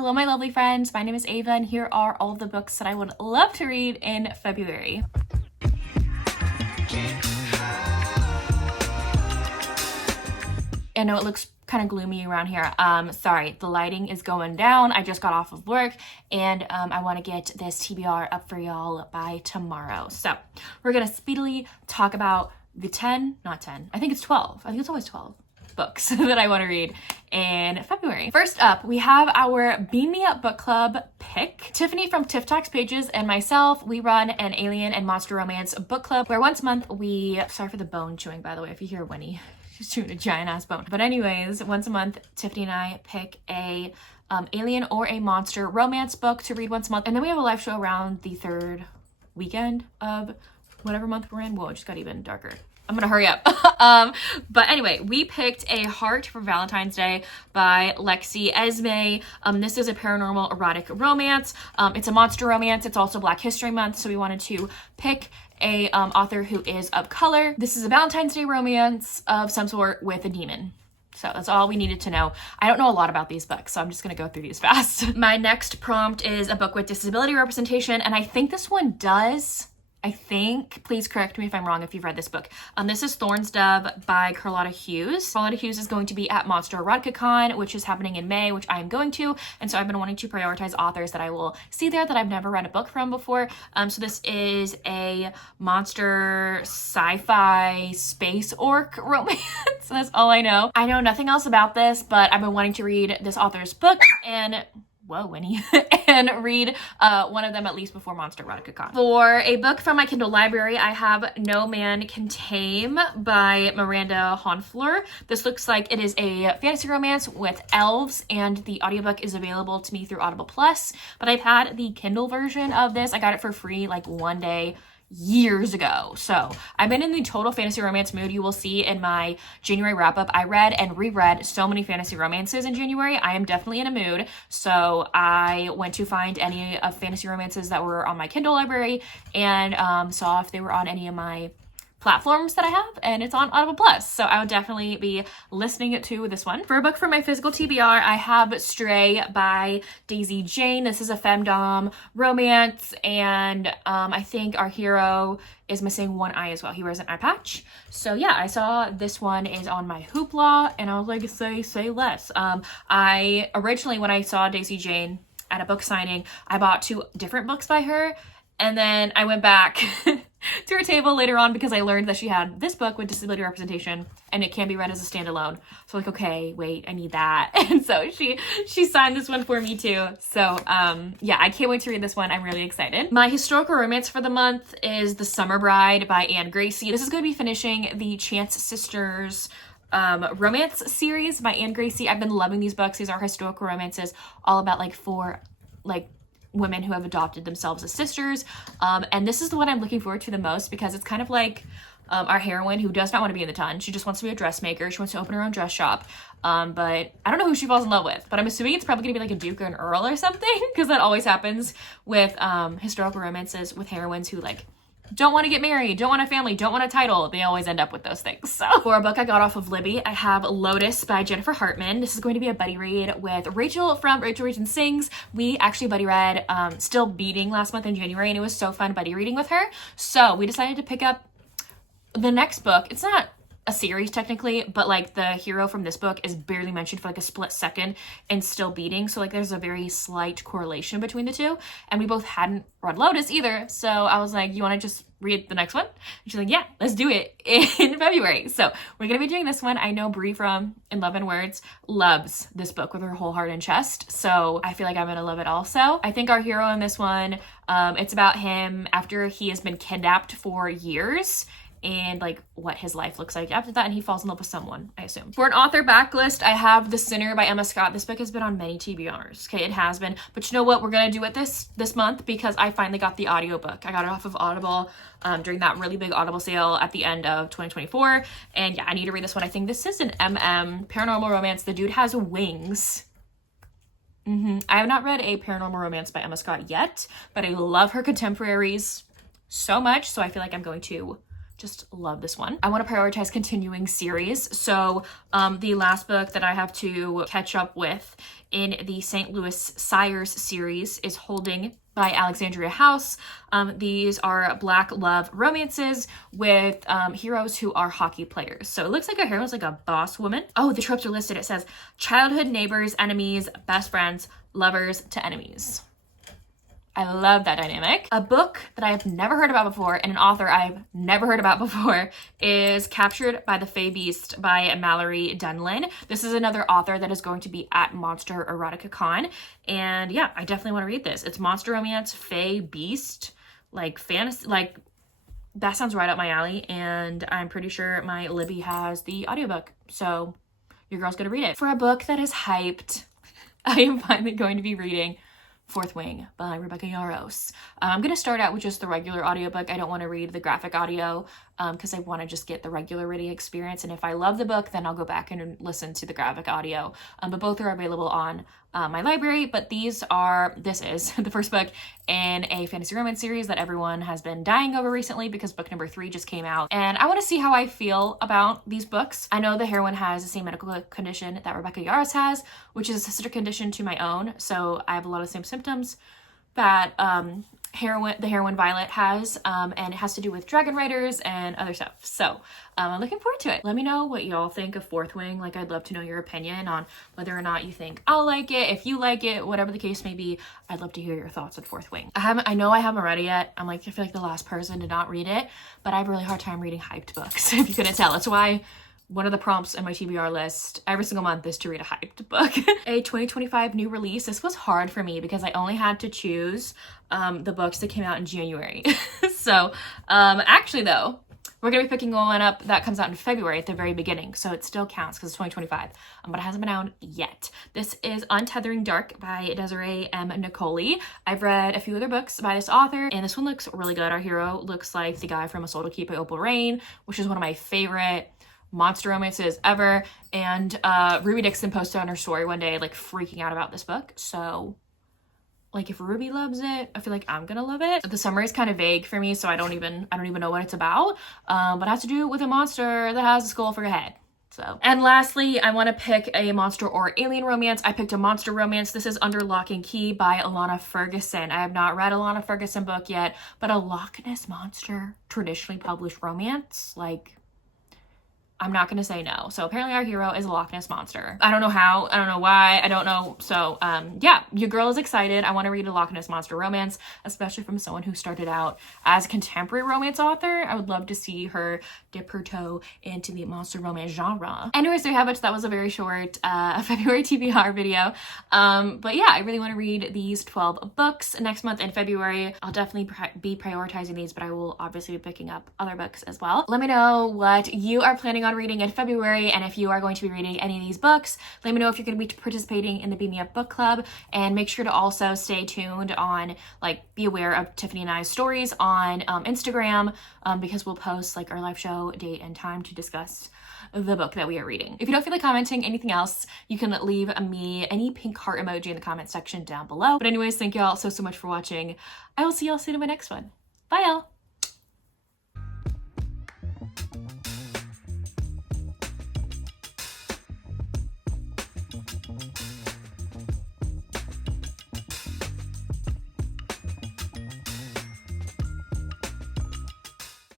Hello, my lovely friends. My name is Ava, and here are all of the books that I would love to read in February. I know it looks kind of gloomy around here. Sorry, the lighting is going down. I just got off of work, and I want to get this TBR up for y'all by tomorrow. So we're gonna speedily talk about the 12. I think it's always 12 books that I want to read in February. First up, we have our Beam Me Up Book Club pick. Tiffany from Tiff Talks Pages and myself, we run an alien and monster romance book club where once a month sorry for the bone chewing, by the way, if you hear Winnie, she's chewing a giant ass bone. But anyways, once a month, Tiffany and I pick a alien or a monster romance book to read once a month. And then we have a live show around the third weekend of whatever month we're in. Whoa, it just got even darker. I'm gonna hurry up. But anyway, we picked A Heart for Valentine's Day by Lexi Esme. This is a paranormal erotic romance. It's a monster romance. It's also Black History Month, so we wanted to pick a author who is of color. This is a Valentine's Day romance of some sort with a demon. So that's all we needed to know. I don't know a lot about these books, so I'm just gonna go through these fast. My next prompt is a book with disability representation, and I think this one does. Please correct me if I'm wrong if you've read this book. This is Thorn's Dove by Carlotta Hughes. Carlotta Hughes is going to be at Monster Erotica Con, which is happening in May, which I am going to. And so I've been wanting to prioritize authors that I will see there that I've never read a book from before. So this is a monster sci-fi space orc romance. That's all I know. I know nothing else about this, but I've been wanting to read this author's book and whoa, Winnie, and read one of them at least before Monster Erotica Con. For a book from my Kindle library, I have No Man Can Tame by Miranda Honfleur. This looks like it is a fantasy romance with elves, and the audiobook is available to me through Audible Plus, but I've had the Kindle version of this. I got it for free like one day years ago. So I've been in the total fantasy romance mood. You will see in my January wrap up, I read and reread so many fantasy romances in January. I am definitely in a mood. So I went to find any of fantasy romances that were on my Kindle library and saw if they were on any of my platforms that I have, and it's on Audible Plus. So I would definitely be listening to this one. For a book for my physical TBR, I have Stray by Daisy Jane. This is a femdom romance, and I think our hero is missing one eye as well. He wears an eye patch. So yeah, I saw this one is on my Hoopla, and I was like, say less. I originally, when I saw Daisy Jane at a book signing, I bought 2 different books by her, and then I went back to her table later on because I learned that she had this book with disability representation and it can be read as a standalone. So like, okay, wait, I need that. And so she signed this one for me too. So yeah, I can't wait to read this one. I'm really excited. My historical romance for the month is The Summer Bride by Anne Gracie. This is going to be finishing the Chance Sisters romance series by Anne Gracie. I've been loving these books. These are historical romances all about women who have adopted themselves as sisters. And this is the one I'm looking forward to the most because it's kind of like our heroine who does not want to be in the ton. She just wants to be a dressmaker. She wants to open her own dress shop. But I don't know who she falls in love with, but I'm assuming it's probably gonna be like a duke or an earl or something because that always happens with historical romances with heroines who like don't want to get married, don't want a family, don't want a title. They always end up with those things. So for a book I got off of Libby, I have Lotus by Jennifer Hartman. This is going to be a buddy read with Rachel from Rachel Reads and Sings. We actually buddy read Still Beating last month in January, and it was so fun buddy reading with her. So we decided to pick up the next book. It's not a series technically, but like the hero from this book is barely mentioned for like a split second and Still Beating. So like there's a very slight correlation between the two. And we both hadn't read Lotus either. So I was like, you want to just read the next one? And she's like, yeah, let's do it in February. So we're going to be doing this one. I know Brie from In Love and Words loves this book with her whole heart and chest. So I feel like I'm going to love it also. I think our hero in this one, it's about him after he has been kidnapped for years and like what his life looks like after that, and he falls in love with someone, I assume. For an author backlist, I have The Sinner by Emma Scott. This book has been on many TBRs. Okay, it has been, but you know what, we're gonna do it this month because I finally got the audiobook. I got it off of Audible during that really big Audible sale at the end of 2024, and yeah, I need to read this one. I think this is an paranormal romance. The dude has wings. I have not read a paranormal romance by Emma Scott yet, but I love her contemporaries so much, so I feel like I'm going to Just love this one. I want to prioritize continuing series. So the last book that I have to catch up with in the St. Louis Sires series is Holding by Alexandria House. These are Black love romances with heroes who are hockey players. So it looks like our heroine's like a boss woman. Oh, the tropes are listed. It says childhood neighbors, enemies, best friends, lovers to enemies. I love that dynamic. A book that I have never heard about before and an author I've never heard about before is Captured by the Fae Beast by Mallory Dunlin. This is another author that is going to be at Monster Erotica Con. And yeah, I definitely want to read this. It's monster romance, Fae Beast, like fantasy, like that sounds right up my alley. And I'm pretty sure my Libby has the audiobook. So your girl's gonna read it. For a book that is hyped, I am finally going to be reading Fourth Wing by Rebecca Yarros. I'm going to start out with just the regular audiobook. I don't want to read the graphic audio because I want to just get the regular reading experience. And if I love the book, then I'll go back and listen to the graphic audio. But both are available on my library. But this is the first book in a fantasy romance series that everyone has been dying over recently because book number 3 just came out. And I want to see how I feel about these books. I know the heroine has the same medical condition that Rebecca Yarros has, which is a sister condition to my own. So I have a lot of the same symptoms that the heroine Violet has, and it has to do with dragon riders and other stuff. So I'm looking forward to it. Let me know what y'all think of Fourth Wing. Like, I'd love to know your opinion on whether or not you think I'll like it. If you like it, whatever the case may be, I'd love to hear your thoughts on Fourth Wing. I know I haven't read it yet. I feel like the last person to not read it, but I have a really hard time reading hyped books, if you couldn't tell. That's why one of the prompts in my TBR list every single month is to read a hyped book. A 2025 new release. This was hard for me because I only had to choose the books that came out in January. So actually though, we're gonna be picking one up that comes out in February at the very beginning. So it still counts because it's 2025, but it hasn't been out yet. This is Untethering Dark by Desiree M. Nicoli. I've read a few other books by this author and this one looks really good. Our hero looks like the guy from A Soul to Keep by Opal Rain, which is one of my favorite monster romances ever. And Ruby Dixon posted on her story one day like freaking out about this book. So like if Ruby loves it, I feel like I'm gonna love it. The summary is kind of vague for me, so I don't even know what it's about, but it has to do with a monster that has a skull for a head. So, and lastly, I want to pick a monster or alien romance. I picked a monster romance. This is Under Lock and Key by Alana Ferguson. I have not read Alana Ferguson book yet, but a Loch Ness Monster traditionally published romance, like, I'm not gonna say no. So apparently our hero is a Loch Ness Monster. I don't know how, I don't know why, I don't know. So yeah, your girl is excited. I want to read a Loch Ness Monster romance, especially from someone who started out as a contemporary romance author. I would love to see her dip her toe into the monster romance genre. Anyways, there you have it. That was a very short February TBR video. But yeah, I really want to read these 12 books next month in February. I'll definitely be prioritizing these, but I will obviously be picking up other books as well. Let me know what you are planning on reading in February, and if you are going to be reading any of these books, let me know if you're going to be participating in the Beam Me Up book club, and make sure to also stay tuned on, like, be aware of Tiffany and I's stories on Instagram, because we'll post like our live show date and time to discuss the book that we are reading. If you don't feel like commenting anything else, you can leave me any pink heart emoji in the comment section down below. But anyways, thank y'all so much for watching. I will see y'all soon in my next one. Bye y'all.